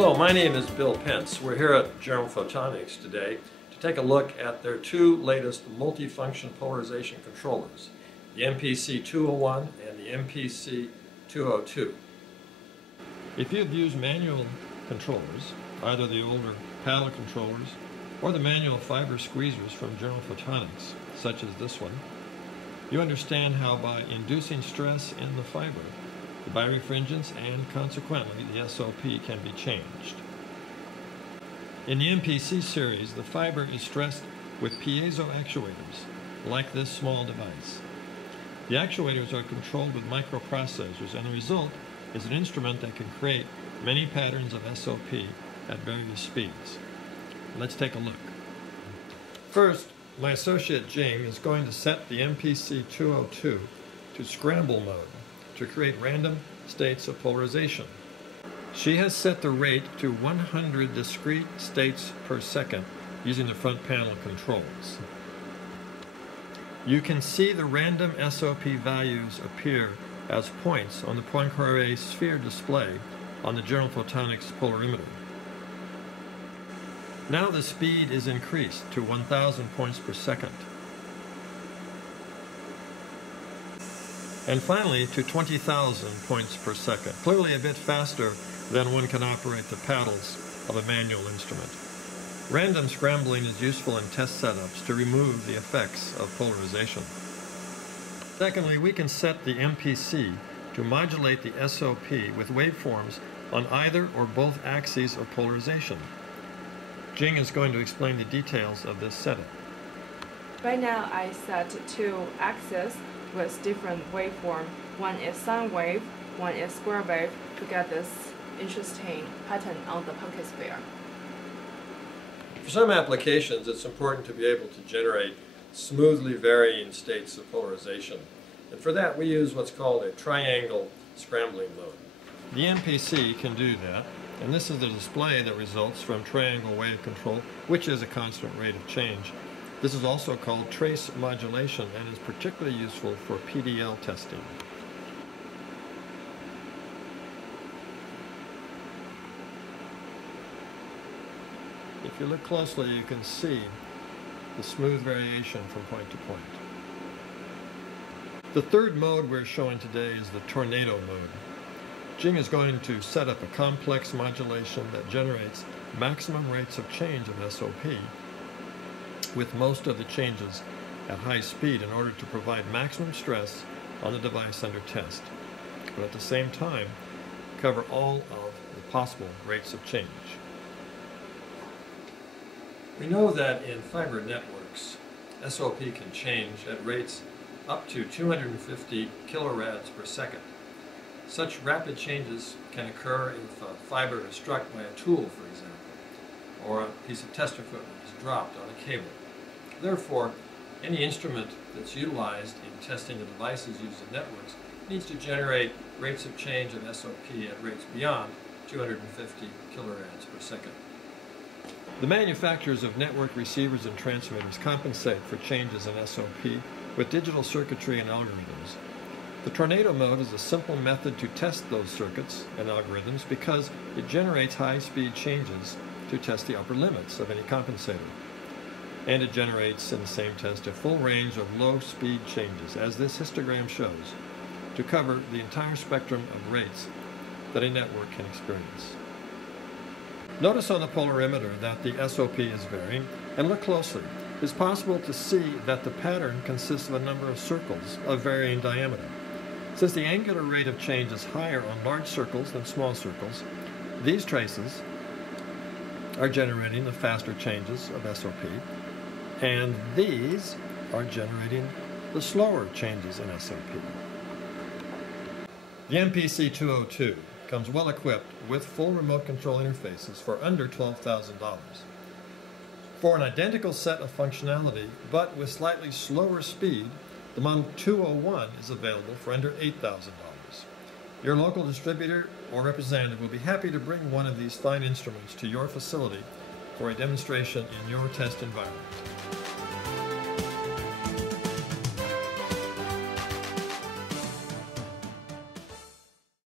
Hello, my name is Bill Pence. We're here at General Photonics today to take a look at their two latest multifunction polarization controllers, the MPC-201 and the MPC-202. If you've used manual controllers, either the older paddle controllers or the manual fiber squeezers from General Photonics, such as this one, you understand how by inducing stress in the fiber, the birefringence and consequently the SOP can be changed. In the MPC series, the fiber is stressed with piezo actuators, like this small device. The actuators are controlled with microprocessors, and the result is an instrument that can create many patterns of SOP at various speeds. Let's take a look. First, my associate Jing is going to set the MPC-202 to scramble mode to create random states of polarization. She has set the rate to 100 discrete states per second using the front panel controls. You can see the random SOP values appear as points on the Poincaré sphere display on the General Photonics polarimeter. Now the speed is increased to 1,000 points per second. And finally to 20,000 points per second, clearly a bit faster than one can operate the paddles of a manual instrument. Random scrambling is useful in test setups to remove the effects of polarization. Secondly, we can set the MPC to modulate the SOP with waveforms on either or both axes of polarization. Jing is going to explain the details of this setup. Right now I set two axes with different waveform. One is sine wave, one is square wave, to get this interesting pattern on the pocket sphere. For some applications, it's important to be able to generate smoothly varying states of polarization. And for that, we use what's called a triangle scrambling mode. The MPC can do that, and this is the display that results from triangle wave control, which is a constant rate of change. This is also called trace modulation and is particularly useful for PDL testing. If you look closely, you can see the smooth variation from point to point. The third mode we're showing today is the tornado mode. Jing is going to set up a complex modulation that generates maximum rates of change of SOP, with most of the changes at high speed in order to provide maximum stress on the device under test, but at the same time cover all of the possible rates of change. We know that in fiber networks, SOP can change at rates up to 250 kilorads per second. Such rapid changes can occur if a fiber is struck by a tool, for example, or a piece of test equipment is dropped on a cable. Therefore, any instrument that's utilized in testing the devices used in networks needs to generate rates of change of SOP at rates beyond 250 kilorads per second. The manufacturers of network receivers and transmitters compensate for changes in SOP with digital circuitry and algorithms. The tornado mode is a simple method to test those circuits and algorithms because it generates high-speed changes to test the upper limits of any compensator. And it generates in the same test a full range of low-speed changes, as this histogram shows, to cover the entire spectrum of rates that a network can experience. Notice on the polarimeter that the SOP is varying, and look closely. It's possible to see that the pattern consists of a number of circles of varying diameter. Since the angular rate of change is higher on large circles than small circles, these traces are generating the faster changes of SOP, and these are generating the slower changes in SOP. The MPC-202 comes well equipped with full remote control interfaces for under $12,000. For an identical set of functionality, but with slightly slower speed, the model 201 is available for under $8,000. Your local distributor or representative will be happy to bring one of these fine instruments to your facility for a demonstration in your test environment.